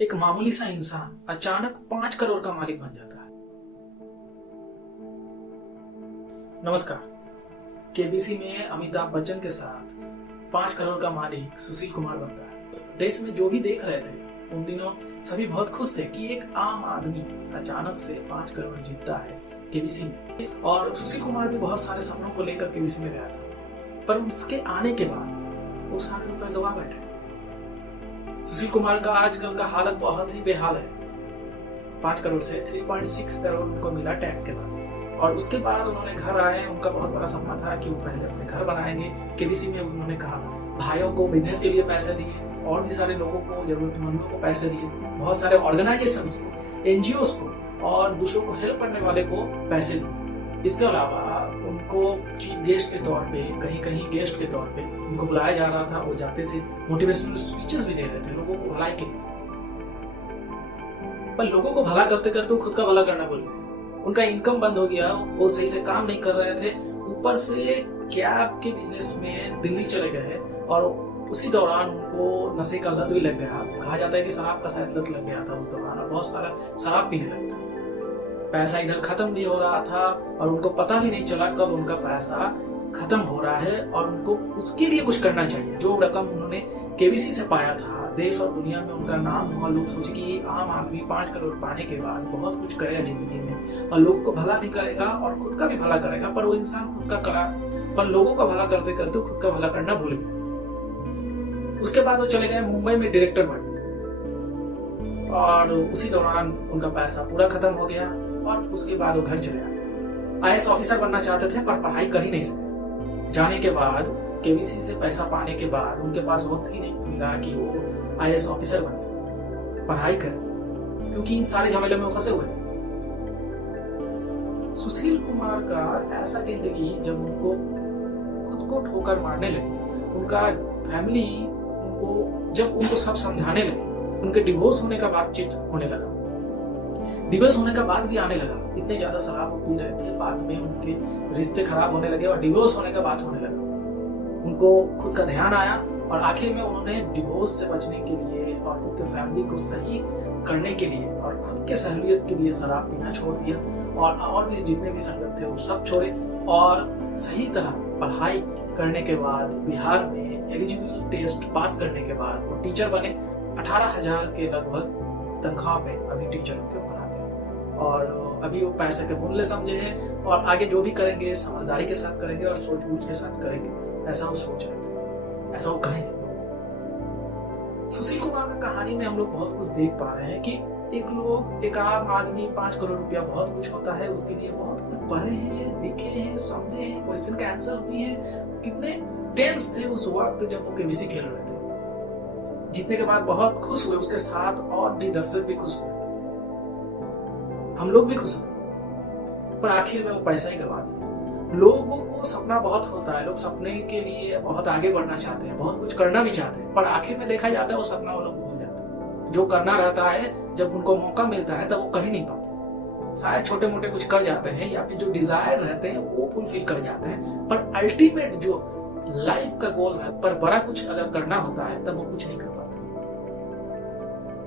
एक मामूली सा इंसान अचानक 5 करोड़ का मालिक बन जाता है। नमस्कार। केबीसी में अमिताभ बच्चन के साथ 5 करोड़ का मालिक सुशील कुमार बनता है। देश में जो भी देख रहे थे उन दिनों सभी बहुत खुश थे कि एक आम आदमी अचानक से 5 करोड़ जीतता है केबीसी में। और सुशील कुमार भी बहुत सारे सपनों को लेकर केबीसी में गया था, पर उसके आने के बाद वो सारे रुपए गवा बैठे। सुशील कुमार का आजकल का हालत बहुत ही बेहाल है। 5 करोड़ से 3.6 करोड़ उनको मिला टैक्स के बाद, और उसके बाद उन्होंने घर आए। उनका बहुत बड़ा सपना था कि वो पहले अपने घर बनाएंगे। केबीसी में उन्होंने कहा था, भाइयों को बिजनेस के लिए पैसे दिए और भी सारे लोगों को, जरूरतमंदों को पैसे दिए, बहुत सारे ऑर्गेनाइजेशंस को, एनजीओस को और दूसरों को हेल्प करने वाले को पैसे दिए। इसके अलावा उनको चीफ गेस्ट के तौर पे, कहीं कहीं गेस्ट के तौर पे उनको बुलाया जा रहा था। वो जाते थे, मोटिवेशनल स्पीचेस भी दे रहे थे लोगों को भलाई के लिए। पर लोगों को भला करते करते खुद का भला करना भूल गए। उनका इनकम बंद हो गया, वो सही से काम नहीं कर रहे थे। ऊपर से कैब के बिजनेस में दिल्ली चले गए और उसी दौरान उनको नशे का लत भी लग गया। कहा जाता है कि शराब का शायद लत लग गया था उस दौरान, और बहुत सारा शराब पीने लगे थे। पैसा इधर खत्म भी हो रहा था और उनको पता भी नहीं चला कब उनका पैसा खत्म हो रहा है। और उनको उसके लिए कुछ करना चाहिए। जो रकम उन्होंने केबीसी से पाया था, देश और दुनिया में उनका नाम हुआ। लोग सोचे कि आम आदमी 5 करोड़ पाने के बाद बहुत कुछ करेगा जिंदगी में, और लोगों को भला भी करेगा और खुद का भी भला करेगा। पर वो इंसान खुद का करा, पर लोगों का भला करते करते खुद का भला करना भूल गया। उसके बाद वो चले गए मुंबई में डायरेक्टर बनने, और उसी दौरान उनका पैसा पूरा खत्म हो गया। और उसके बाद वो घर चले आए। आईएएस ऑफिसर बनना चाहते थे पर पढ़ाई कर ही नहीं सके। जाने के बाद केबीसी से पैसा पाने के बाद उनके पास वक्त ही नहीं मिला कि वो आईएएस ऑफिसर बने, पढ़ाई करें, क्योंकि इन सारे झमेले में वो फंसे हुए थे। सुशील कुमार का ऐसा जिंदगी जब उनको खुद को ठोकर मारने लगी, उनका फैमिली जब उनको सब समझाने लगे, उनके डिवोर्स होने का बातचीत होने लगा। डिवोर्स होने का बाद भी आने लगा। इतने ज्यादा शराब पी रहे थे, बाद में उनके रिश्ते खराब होने लगे और डिवोर्स होने का बात होने लगा। उनको खुद का ध्यान आया और आखिर में उन्होंने डिवोर्स से बचने के लिए और उनके फैमिली को सही करने के लिए और खुद के सहूलियत के लिए शराब पीना छोड़ दिया, और भी जितने भी संगत थे वो सब छोड़े। और सही तरह पढ़ाई करने के बाद बिहार में एलिजिबल टेस्ट पास करने के बाद वो टीचर बने। 18,000 के लगभग तनख्वाह पे अभी टीचर के पढ़ाते हैं, और अभी वो पैसे के मूल्य समझे हैं और आगे जो भी करेंगे समझदारी के साथ करेंगे और सूझबूझ के साथ करेंगे, ऐसा वो सोच रहे थे, ऐसा वो कहेंगे। सुशील कुमार की कहानी में हम लोग बहुत कुछ देख पा रहे हैं कि एक आम आदमी 5 करोड़ रुपया बहुत कुछ होता है, उसके लिए बहुत कुछ पढ़े हैं, लिखे हैं, समझे हैं, क्वेश्चन के आंसर दिए हैं। कितने टेंस थे उस वक्त जब वो केबीसी खेल रहे थे। जीतने के बाद बहुत खुश हुए, उसके साथ और भी दर्शक भी खुश हुए, हम लोग भी खुश हुए। पर आखिर में वो पैसा ही गवा दिया। लोगों को सपना बहुत होता है, लोग सपने के लिए बहुत आगे बढ़ना चाहते हैं, बहुत कुछ करना भी चाहते हैं, पर आखिर में देखा जाता है वो सपना वो लोग भूल जाते हैं। जो करना रहता है, जब उनको मौका मिलता है तब वो कर ही नहीं पाते। शायद छोटे मोटे कुछ कर जाते हैं, या फिर जो डिजायर रहते हैं वो फुलफिल कर जाते हैं, पर अल्टीमेट जो लाइफ का गोल है, पर बड़ा कुछ अगर करना होता है तब वो कुछ नहीं कर पाते।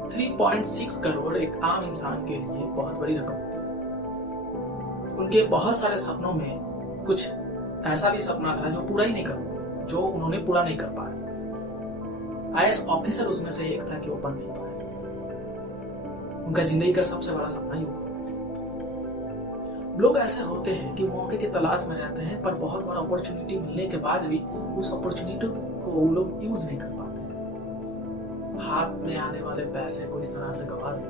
3.6 करोड़ एक आम इंसान के लिए बहुत बड़ी रकम होती है। उनके बहुत सारे सपनों में कुछ ऐसा भी सपना था जो पूरा ही नहीं कर, जो उन्होंने पूरा नहीं कर पाया। आईएएस ऑफिसर उसमें से एक था कि वो बन नहीं पाया। उनका जिंदगी का सबसे बड़ा सपना ही होगा। लोग ऐसे होते हैं कि मौके की तलाश में रहते हैं, पर बहुत बड़ा अपॉर्चुनिटी मिलने के बाद भी उस अपॉर्चुनिटी को वो लोग यूज नहीं कर पाते। हाथ में आने वाले पैसे को इस तरह से गवा देना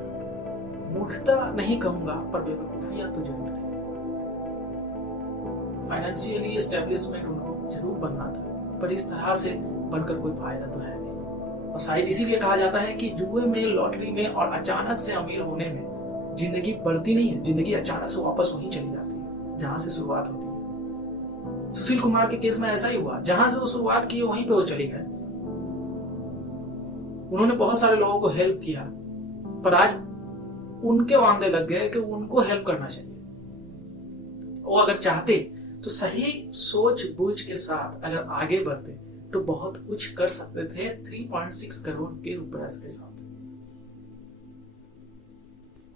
मूर्खता नहीं कहूंगा, पर बेवकूफियां तो जरूर थी। फाइनेंशियली एस्टेब्लिशमेंट उनको जरूर बनना था, पर इस तरह से बनकर कोई फायदा तो है नहीं। और शायद इसीलिए कहा जाता है कि जुए में, लॉटरी में और अचानक से अमीर होने में जिंदगी बढ़ती नहीं है, जिंदगी अचानक से वापस वहीं चली जाती है जहां से शुरुआत होती है। सुशील कुमार के केस में ऐसा ही हुआ, जहां से वो शुरुआत की वहीं पे वो चली गए। उन्होंने बहुत सारे लोगों को हेल्प किया, पर आज उनके वांदे लग गए कि उनको हेल्प करना चाहिए। वो अगर चाहते तो सही सोच बूझ के साथ अगर आगे बढ़ते तो बहुत कुछ कर सकते थे 3.6 करोड़ के रुपए के साथ।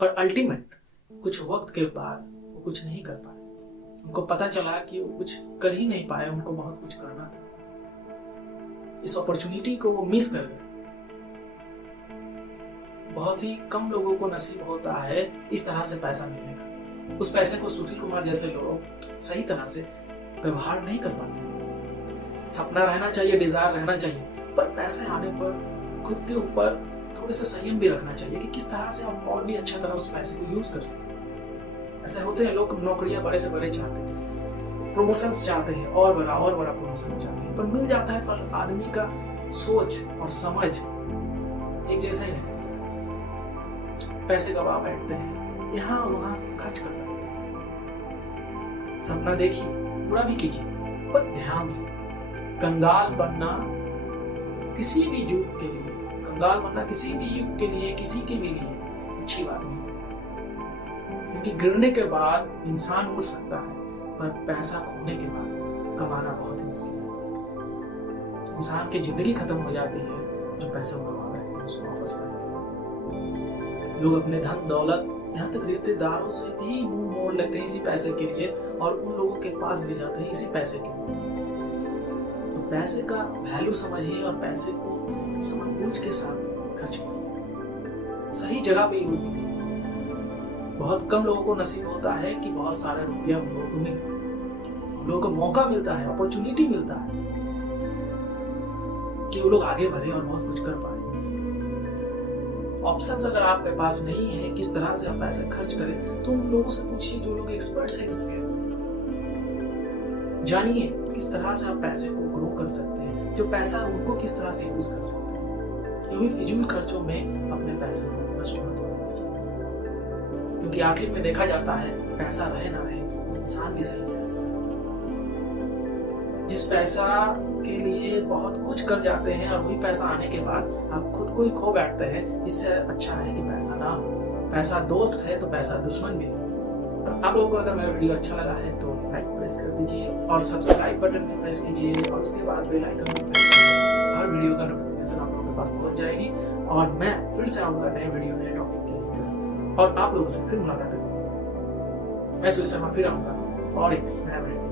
पर अल्टीमेट कुछ वक्त के बाद वो कुछ नहीं कर पाए। उनको पता चला कि वो कुछ कर ही नहीं पाए, उनको बहुत कुछ करना था। इस अपॉर्चुनिटी को वो मिस कर गए। बहुत ही कम लोगों को नसीब होता है इस तरह से पैसा मिलने का। उस पैसे को सुशील कुमार जैसे लोग सही तरह से व्यवहार नहीं कर पाते। सपना रहना चाहिए, डिजायर रहना चाहिए, पर पैसे आने पर खुद के ऊपर थोड़े से संयम भी रखना चाहिए कि किस तरह से हम और भी अच्छा तरह उस पैसे को यूज कर सकें। ऐसे होते हैं लोग नौकरियां बड़े से बड़े चाहते हैं, प्रमोशंस चाहते हैं, और बड़ा प्रमोशंस चाहते हैं, पर मिल जाता है पर आदमी का सोच और समझ एक जैसा ही नहीं। पैसे गवा बैठते हैं, यहाँ वहां खर्च कर बैठते हैं। सपना देखिए, पूरा भी कीजिए, पर ध्यान से। कंगाल बनना किसी भी युग के लिए, कंगाल बनना किसी भी युग के लिए, किसी के भी लिए अच्छी बात नहीं है। क्योंकि गिरने के बाद इंसान उड़ सकता है, पर पैसा खोने के बाद कमाना बहुत ही मुश्किल है। इंसान की जिंदगी खत्म हो जाती है जो पैसा गवा बैठते हैं उसको वापस पाने के लिए। लोग अपने धन दौलत, यहाँ तक रिश्तेदारों से भी मुंह मोड़ लेते हैं इसी पैसे के लिए, और उन लोगों के पास भी जाते हैं इसी पैसे के लिए। तो पैसे का वैल्यू समझिए और पैसे को समझ बूझ के साथ खर्च कीजिए, सही जगह पे यूज कीजिए। बहुत कम लोगों को नसीब होता है कि बहुत सारे रुपया उन लोगों को मिले, उन लोगों को मौका मिलता है, अपॉर्चुनिटी मिलता है कि वो लोग आगे बढ़े और बहुत कुछ कर पाए। ऑप्शंस अगर आपके पास नहीं है किस तरह से आप पैसे खर्च करें, तो उन लोगों से पूछिए जो लोग एक्सपर्ट्स हैं इस फील्ड में। जानिए किस तरह से आप पैसे को ग्रो कर सकते हैं, जो पैसा उनको किस तरह से यूज कर सकते हैं। यूं ही फिजूल खर्चों में अपने पैसे को नष्ट मत होने दीजिए, क्योंकि आखिर में देखा जाता है पैसा रहे ना रहे, वो इंसान भी सही नहीं रहता। जिस पैसा के लिए बहुत कुछ कर जाते हैं और वही पैसा आने के बाद आप खुद को ही खो बैठते हैं, इससे अच्छा है कि पैसा ना हो। पैसा दोस्त है तो पैसा दुश्मन भी है। आप लोगों को अगर मेरा वीडियो अच्छा लगा है तो लाइक प्रेस कर दीजिए और सब्सक्राइब बटन में प्रेस कीजिए, और उसके बाद बेल आइकन में प्रेस कीजिए। हर वीडियो का नोटिफिकेशन आप लोगों के पास पहुंच जाएगी, और मैं फिर से आऊंगा नए वीडियो नए टॉपिक के लेकर, और आप लोगों से फिर मुलाकात होगी। मैं सुशील शर्मा फिर आऊंगा और एक नया वीडियो।